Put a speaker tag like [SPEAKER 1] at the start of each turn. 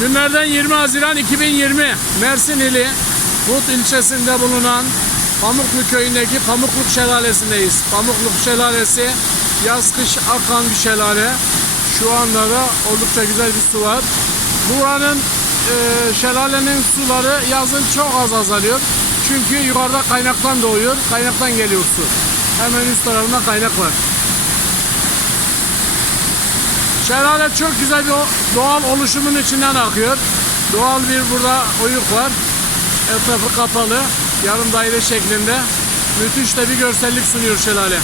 [SPEAKER 1] Günlerden 20 Haziran 2020 Mersin ili Kut ilçesinde bulunan Pamuklu köyündeki Pamukluk Şelalesi'ndeyiz. Pamukluk Şelalesi yaz kış akan bir şelale. Şu anda da oldukça güzel bir su var. Buranın e, şelalenin suları yazın çok az azalıyor. Çünkü yukarıda kaynaktan doğuyor. Kaynaktan geliyor su. Hemen üst tarafında kaynak var. Şelale çok güzel bir doğal oluşumun içinden akıyor. Doğal bir burada oyuk var. Etrafı kapalı. Yarım daire şeklinde. Müthiş de bir görsellik sunuyor şelale.